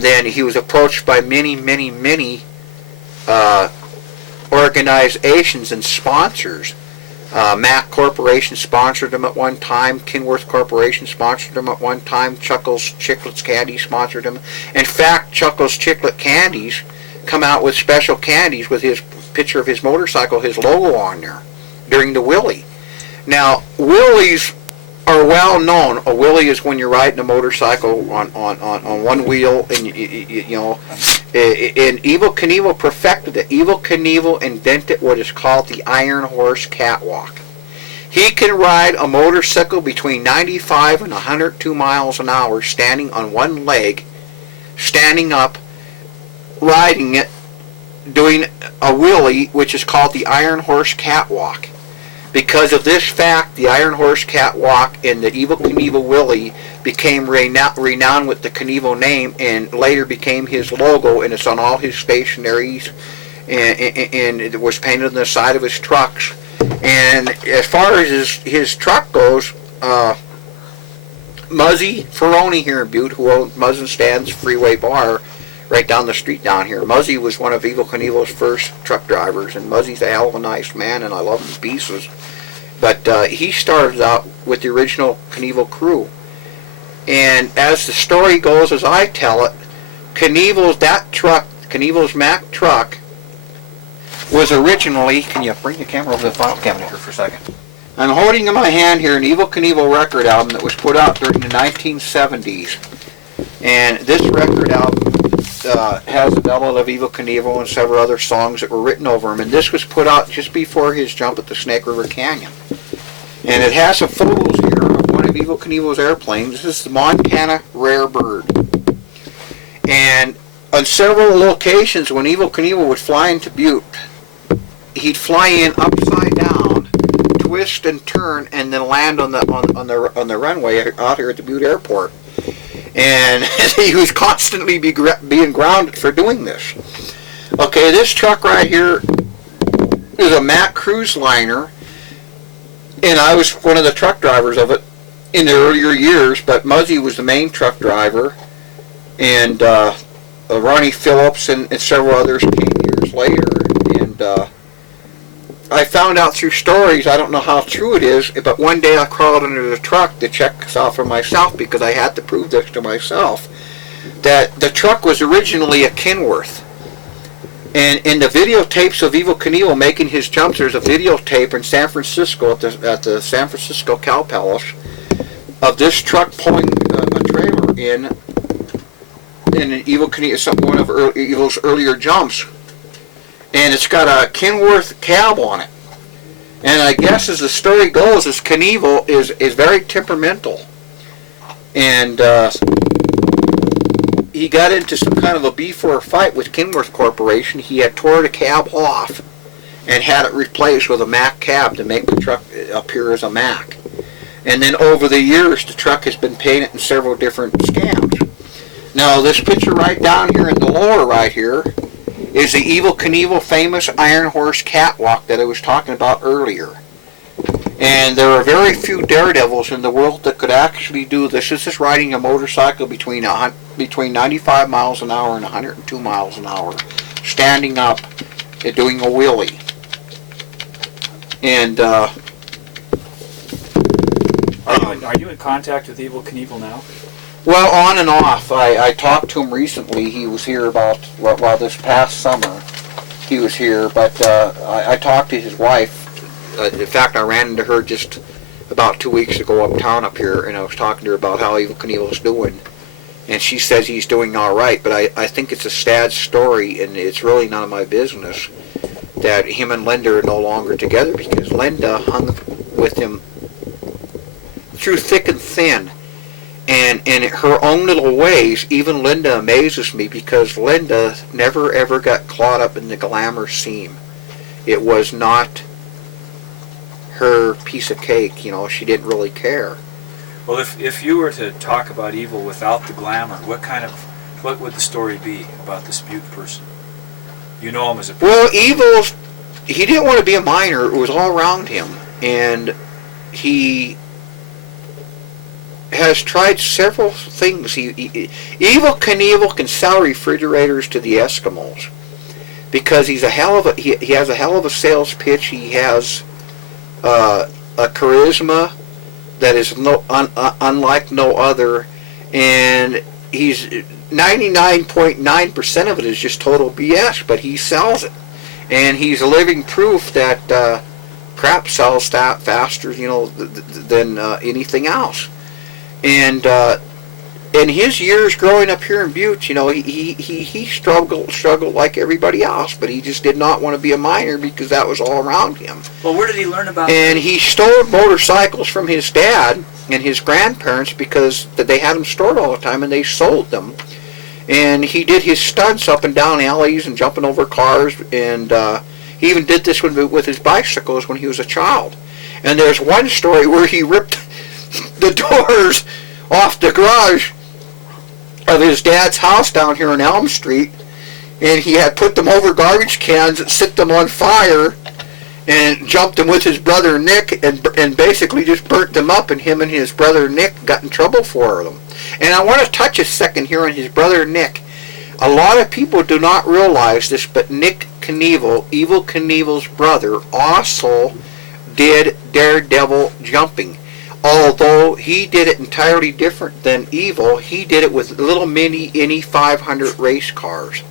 And then he was approached by many organizations and sponsors. Mac Corporation sponsored him at one time. Kenworth Corporation sponsored him at one time. Chuckles Chiclets Candy sponsored him. In fact, Chuckles Chiclet Candies come out with special candies with his picture of his motorcycle, his logo on there, during the Willie. Now, Willies are well known. A Willie is when you're riding a motorcycle on one wheel, and and Evel Knievel perfected it. Evel Knievel invented what is called the Iron Catwalk. He can ride a motorcycle between 95 and 102 miles an hour standing on one leg, standing up, riding it, doing a wheelie, which is called the Iron Catwalk. Because of this fact, the Iron Catwalk and the Evel Knievel Willie became renowned with the Knievel name, and later became his logo, and it's on all his stationaries, and it was painted on the side of his trucks. And as far as his truck goes, Muzzy Ferroni here in Butte, who owned Muzz and Stan's Freeway Bar right down the street down here. Muzzy was one of Evel Knievel's first truck drivers, and Muzzy's a hell of a nice man, and I love him to pieces. But he started out with the original Knievel crew. And as the story goes, as I tell it, Knievel's Mack truck, was originally, can you bring the camera over to the file cabinet here for a second? I'm holding in my hand here an Evel Knievel record album that was put out during the 1970s. And this record album has a ballad of Evel Knievel and several other songs that were written over him. And this was put out just before his jump at the Snake River Canyon. And it has some photos here of one of Evel Knievel's airplanes. This is the Montana Rare Bird. And on several locations, when Evel Knievel would fly into Butte, he'd fly in upside down, twist and turn, and then land on the runway out here at the Butte Airport. And he was constantly being grounded for doing this. Okay, this truck right here is a Mack cruise liner, and I was one of the truck drivers of it in the earlier years, but Muzzy was the main truck driver, and Ronnie Phillips and several others came years later. And I found out through stories, I don't know how true it is, but one day I crawled under the truck to check this out for myself, because I had to prove this to myself, that the truck was originally a Kenworth. And in the videotapes of Evel Knievel making his jumps, there's a videotape in San Francisco at the San Francisco Cow Palace of this truck pulling a trailer in Evel Knievel, one of Evel's earlier jumps. And it's got a Kenworth cab on it. And I guess as the story goes, is Knievel is very temperamental. And he got into some kind of a B-4 fight with Kenworth Corporation. He had tore the cab off and had it replaced with a Mack cab to make the truck appear as a Mack. And then over the years, the truck has been painted in several different scams. Now, this picture right down here in the lower right here is the Evel Knievel famous Iron Catwalk that I was talking about earlier. And there are very few daredevils in the world that could actually do this. This is riding a motorcycle between 95 miles an hour and 102 miles an hour, standing up and doing a wheelie. And are you in contact with Evel Knievel now? Well, on and off. I talked to him recently. He was here well, this past summer. He was here, but I talked to his wife. In fact, I ran into her just about 2 weeks ago uptown up here, and I was talking to her about how Evel Knievel's doing. And she says he's doing all right, but I think it's a sad story, and it's really none of my business that him and Linda are no longer together, because Linda hung with him through thick and thin. And in her own little ways, even Linda amazes me, because Linda never ever got caught up in the glamour scene. It was not her piece of cake, you know, she didn't really care. Well, if you were to talk about Evel without the glamour, what would the story be about this Butte person? You know him as a person. Well, he didn't want to be a miner. It was all around him. And he has tried several things. Evel Knievel can sell refrigerators to the Eskimos because he has a hell of a sales pitch. He has a charisma that is unlike no other, and he's 99.9% of it is just total BS, but he sells it, and he's a living proof that crap sells faster, than anything else. And in his years growing up here in Butte, he struggled like everybody else, but he just did not want to be a miner because that was all around him. Well, where did he learn about And he stole motorcycles from his dad and his grandparents because they had them stored all the time, and they sold them. And he did his stunts up and down alleys and jumping over cars, and he even did this with his bicycles when he was a child. And there's one story where he ripped the doors off the garage of his dad's house down here on Elm Street, and he had put them over garbage cans and set them on fire and jumped them with his brother Nick and basically just burnt them up, and him and his brother Nick got in trouble for them. And I want to touch a second here on his brother Nick. A lot of people do not realize this, but Nick Knievel, Evel Knievel's brother, also did daredevil jumping. Although he did it entirely different than Evel, he did it with little mini Indy 500 race cars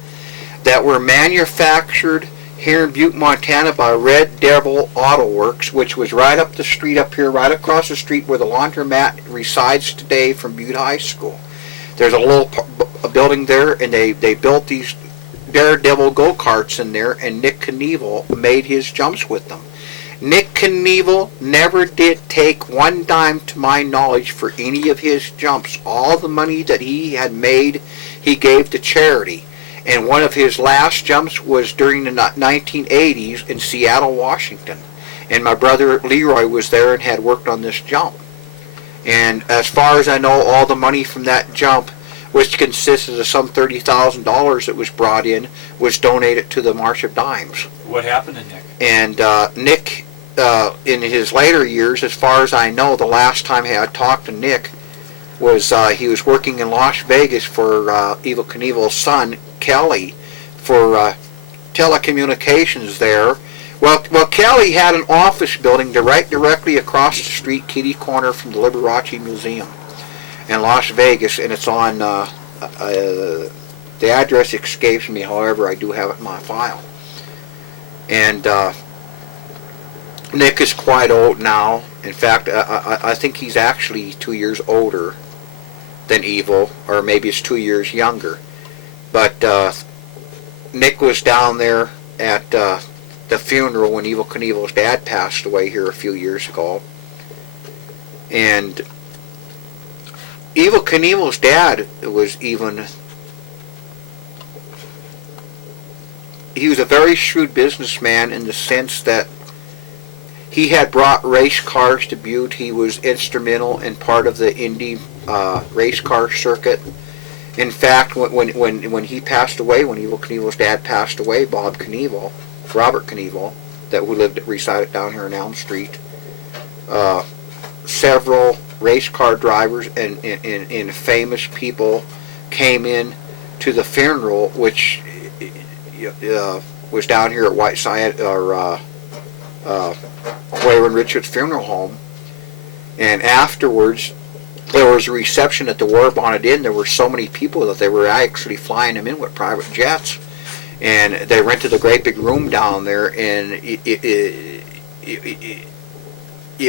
that were manufactured here in Butte, Montana by Red Devil Auto Works, which was right up the street up here, right across the street where the laundromat resides today from Butte High School. There's a building there, and they built these daredevil go-karts in there, and Nick Knievel made his jumps with them. Nick Knievel never did take one dime, to my knowledge, for any of his jumps. All the money that he had made, he gave to charity. And one of his last jumps was during the 1980s in Seattle, Washington. And my brother Leroy was there and had worked on this jump. And as far as I know, all the money from that jump, which consisted of some $30,000 that was brought in, was donated to the March of Dimes. What happened to Nick? And Nick, in his later years, as far as I know, the last time I had talked to Nick was he was working in Las Vegas for Evel Knievel's son, Kelly, for telecommunications there. Well, Kelly had an office building directly across the street, kitty corner from the Liberace Museum in Las Vegas, and it's on, the address escapes me, however, I do have it in my file. And Nick is quite old now. In fact, I think he's actually 2 years older than Evel, or maybe it's 2 years younger. But Nick was down there at the funeral when Evel Knievel's dad passed away here a few years ago. And Evel Knievel's dad was even... He was a very shrewd businessman in the sense that he had brought race cars to Butte. He was instrumental in part of the Indy race car circuit. In fact, when he passed away, when Evel Knievel's dad passed away, Robert Knievel, that resided down here in Elm Street, several race car drivers and famous people came in to the funeral, which was down here at Whiteside, or Waylon Richards Funeral Home. And afterwards, there was a reception at the War Bonnet Inn. There were so many people that they were actually flying them in with private jets. And they rented a great big room down there, and it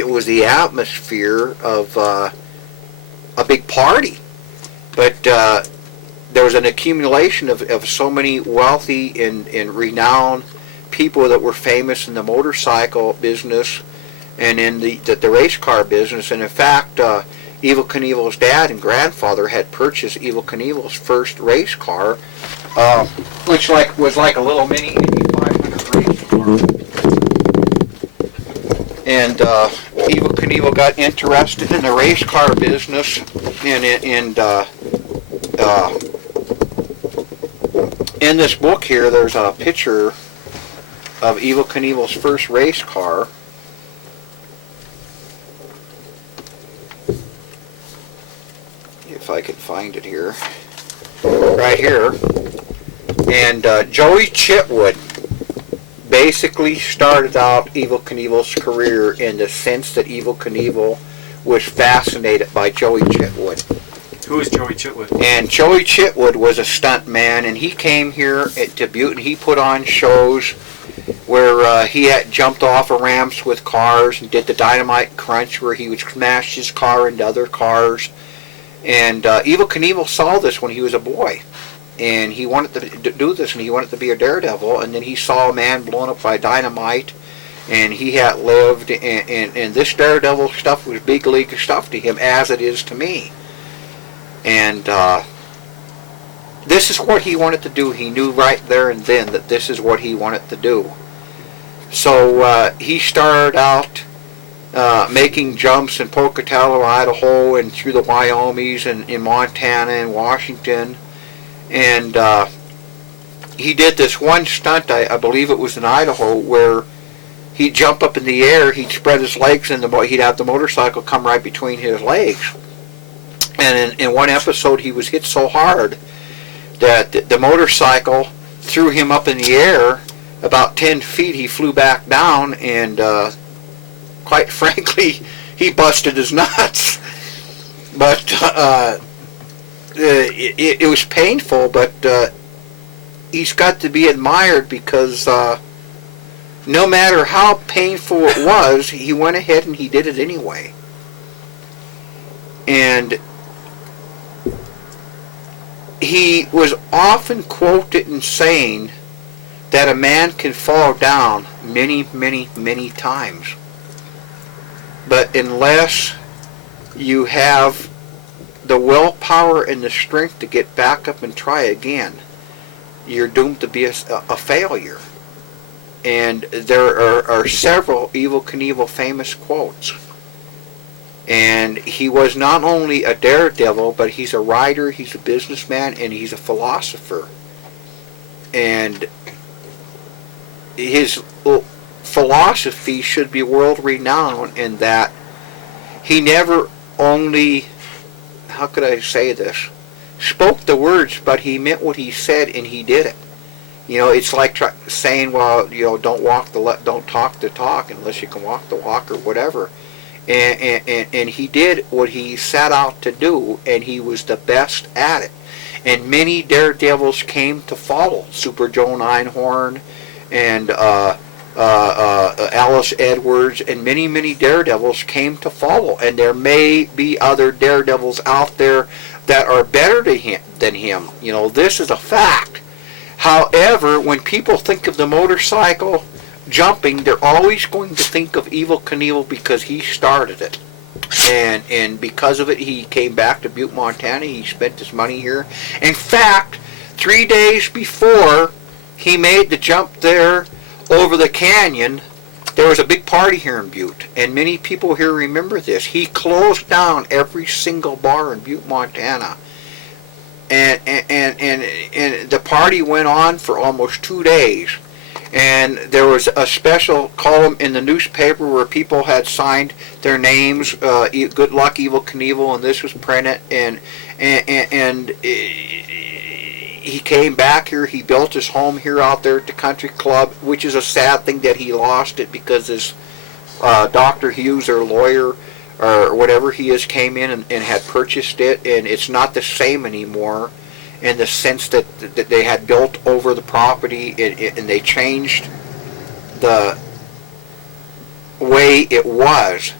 was the atmosphere of a big party. But there was an accumulation of so many wealthy and renowned people that were famous in the motorcycle business and in the race car business. And in fact, Evel Knievel's dad and grandfather had purchased Evel Knievel's first race car, which was like a little mini Indy 500 race car. And Evel Knievel got interested in the race car business, and in this book here, there's a picture of Evel Knievel's first race car. find it here. Right here. And Joey Chitwood basically started out Evel Knievel's career in the sense that Evel Knievel was fascinated by Joey Chitwood. Who is Joey Chitwood? And Joey Chitwood was a stunt man, and he came here to Butte, and he put on shows where he had jumped off of ramps with cars and did the dynamite crunch where he would smash his car into other cars. And Evel Knievel saw this when he was a boy, and he wanted to do this, and he wanted to be a daredevil. And then he saw a man blown up by dynamite, and he had lived, and this daredevil stuff was big league stuff to him, as it is to me. And this is what he wanted to do. He knew right there and then that this is what he wanted to do. So he started out making jumps in Pocatello, Idaho, and through the Wyomies, and in Montana and Washington. And he did this one stunt, I believe it was in Idaho, where he'd jump up in the air, he'd spread his legs, and he'd have the motorcycle come right between his legs. And in one episode, he was hit so hard that the motorcycle threw him up in the air about 10 feet. He flew back down, and quite frankly, he busted his nuts. But it was painful, but he's got to be admired because no matter how painful it was, he went ahead and he did it anyway. And he was often quoted in saying that a man can fall down many, many, many times. But unless you have the willpower and the strength to get back up and try again, you're doomed to be a failure. And there are several Evel Knievel famous quotes. And he was not only a daredevil, but he's a writer, he's a businessman, and he's a philosopher. And his philosophy should be world-renowned in that he never only, how could I say this, spoke the words, but he meant what he said and he did it. You know, it's like saying, well, you know, don't talk the talk unless you can walk the walk or whatever. And he did what he set out to do, and he was the best at it. And many daredevils came to follow. Super Joan Einhorn and Alice Edwards, and many, many daredevils came to follow. And there may be other daredevils out there that are better than him. You know, this is a fact. However, when people think of the motorcycle jumping, they're always going to think of Evel Knievel because he started it. And because of it, he came back to Butte, Montana. He spent his money here. In fact, 3 days before he made the jump there over the canyon, there was a big party here in Butte. And many people here remember this. He closed down every single bar in Butte, Montana. And the party went on for almost 2 days. And there was a special column in the newspaper where people had signed their names, good luck Evel Knievel, and this was printed. And he came back here. He built his home here out there at the country club, which is a sad thing that he lost it because this Dr. Hughes, or lawyer, or whatever he is, came in and had purchased it, and it's not the same anymore, in the sense that they had built over the property, and they changed the way it was.